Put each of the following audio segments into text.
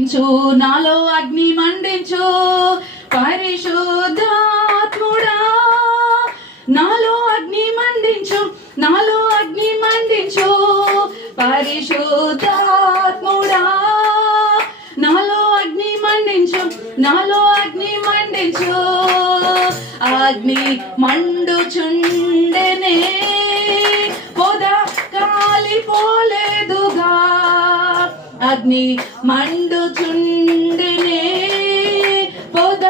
నాలో అగ్ని మండించు పరిశుద్ధాత్ముడా, నాలో అగ్ని మండించు, నాలో అగ్ని మండించు పరిశుద్ధాత్ముడా, నాలో అగ్ని మండించు, నాలో అగ్ని మండించు. అగ్ని మండుచుండెనే పొద కాలిపోలేదుగా, అగ్ని మండుచుండెనే పొద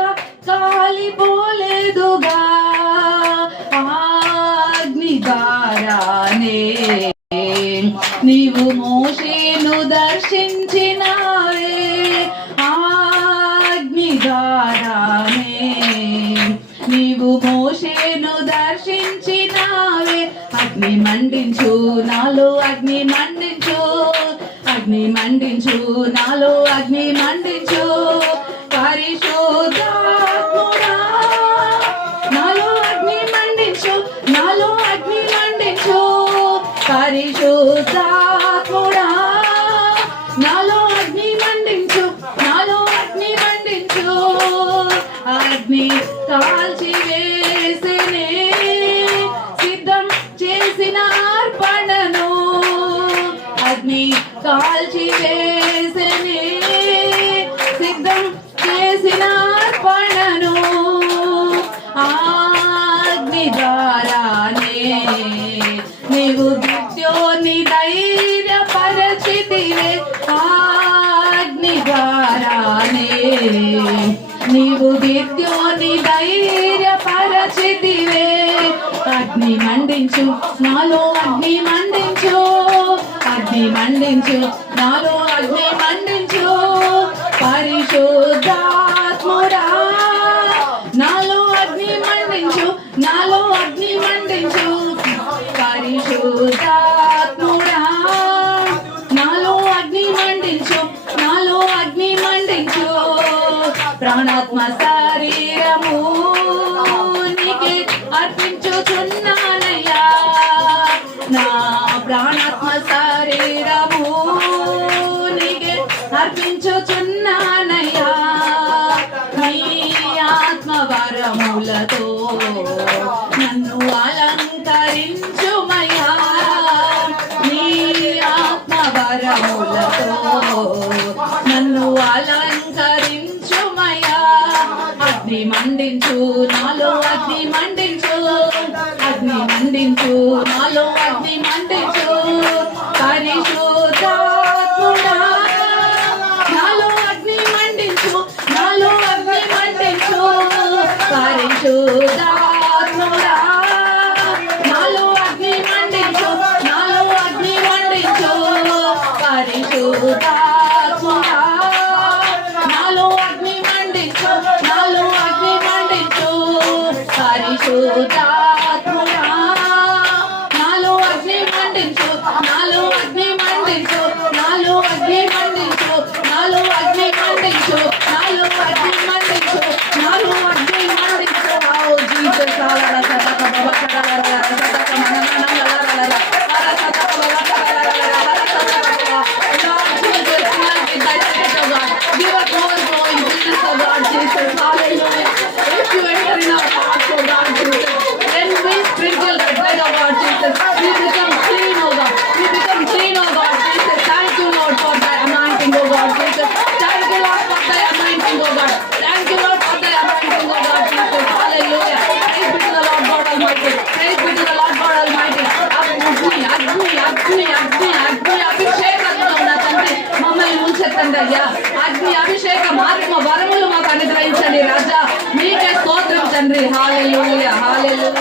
కాలిపోలేదుగా, అగ్ని ద్వారానే నీవు మోషేను దర్శించినావే, అగ్ని ద్వారానే నీవు మోషేను దర్శించినావే. అగ్ని మండించు, నాలో అగ్ని మండించు, అగ్ని మండించు, నాలో అగ్ని మండించు పరిశుద్ధాత్ముడా, నాలో అగ్ని మండించు, నాలో అగ్ని మండించు పరిశుద్ధాత్ముడా, నాలో అగ్ని మండించు, నాలో అగ్ని మండించు. అగ్ని కాల్చి వేసనే సిద్ధం చేసిన అర్పణను, అగ్ని కాల్చి వేసనే సిద్ధం చేసిన అర్పణను, అగ్ని ద్వారానే నీవు గిద్యోని ధైర్యపరచితివే, అగ్ని ద్వారానే నీవు గిద్యోని ధైర్యపరచితివే. అగ్ని మండించు, నాలో అగ్ని మండించు, అగ్ని మండించు, నాలో అగ్ని మండించు పరిశుద్ధాత్ముడా, నాలో అగ్ని మండించు, నాలో అగ్ని మండించు పరిశుద్ధాత్ముడా, నాలో అగ్ని మండించు, నాలో అగ్ని మండించు. ప్రాణాత్మ శరీరము నీకే అర్పించుచున్నానయ్యా, నా ప్రాణాత్మ శరీరము నీకే అర్పించుచున్నానయ్యా. నీ ఆత్మవరములతో నన్ను అలంకరించుమయ్యా, నీ ఆత్మవరములతో నన్ను అలంకరించుమయ్యా. అగ్ని మండించు, నాలో అగ్ని మండించు, అగ్ని మండించు, నాలో అగ్ని మండించు పరిశుద్ధాత్ముడా, నాలో అగ్ని మండించు, నాలో అగ్ని మండించు పరిశుద్ధాత్ముడా, నాలో అగ్ని మండించు, నాలో అగ్ని మండించు పరిశుద్ధాత్ముడా, నాలో అగ్ని మండించు, నాలో అగ్ని మండించు పరిశుద్ధాత్ముడా, నాలో అగ్ని మండించు, నాలో అగ్ని మండించు, నాలో అగ్ని మండించు, నాలో అగ్ని మండించు, నాలో అగ్ని మండించు, నాలో అగ్ని మండించు. ఓ జీసస్ ఆలల సతక బబ కడల సతక మనననల సతక బబ కడల Lord Jesus, give us more glory, Jesus, oh God, Jesus, hallelujah. If you enter in our hearts, oh God, Jesus, then we sprinkle the blood, oh God, Jesus. We become clean, oh God. We become clean, oh God, Jesus. Thank you, Lord, for thy anointing, oh God, Jesus. Thank you, Lord, for thy anointing, oh God. Thank you, Lord, for thy anointing, oh God, Jesus. Hallelujah. Praise be to the Lord God Almighty. Praise be to the Lord God Almighty. Agni, Agni, Agni, Agni, Agni, అభిషేకంతో నా తండ్రి మమ్మల్ని ముంచెత్తండి అయ్యా. అగ్ని అభిషేకం ఆత్మ వరములు మాకు అనుగ్రహించండి రాజా. మీకే స్తోత్రం తండ్రి. హల్లెలూయా, హల్లెలూయా.